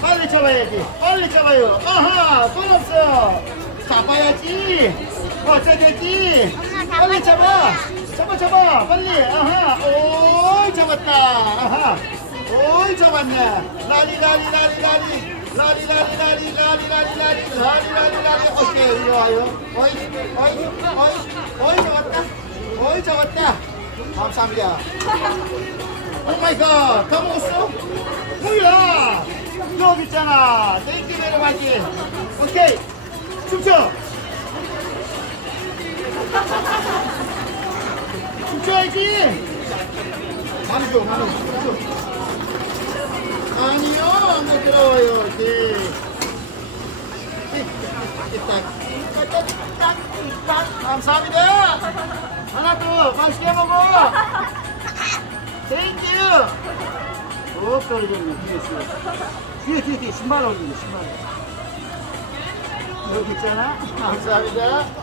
빨리 잡아야지. 빨리 잡아요. 아하, 돈 없어. 잡아야지. 어쩌겠지? 빨리 잡아, 잡아. 잡아. 빨리. 아하. 오, 잡았다. 아하. 오, 잡았네. 라리, 라리, 라리, 라리. 라리, 라리, 라리, 라리, 라리, 라리, 라리, 라리, 라리. 오케이, 이리 와요. 어이, 어이, 어이, 어이, 잡았다. 어이, 잡았다. 감사합니다. 오 마이 갓, 다 먹었어? 있잖아. 땡큐 베리 마치. 오케이. 춤춰. 춤춰야지. 많이 줘, 많이 줘. 아니요, 안 부끄러워요. 이렇게. 딱, 딱, 딱. 감사합니다. 하나 더 맛있게 먹어. 땡큐. 오, 떨어졌네. 뒤에 있어. 뒤에, 뒤에, 뒤에. 신발 올리네, 신발. 여기 있잖아. 감사합니다.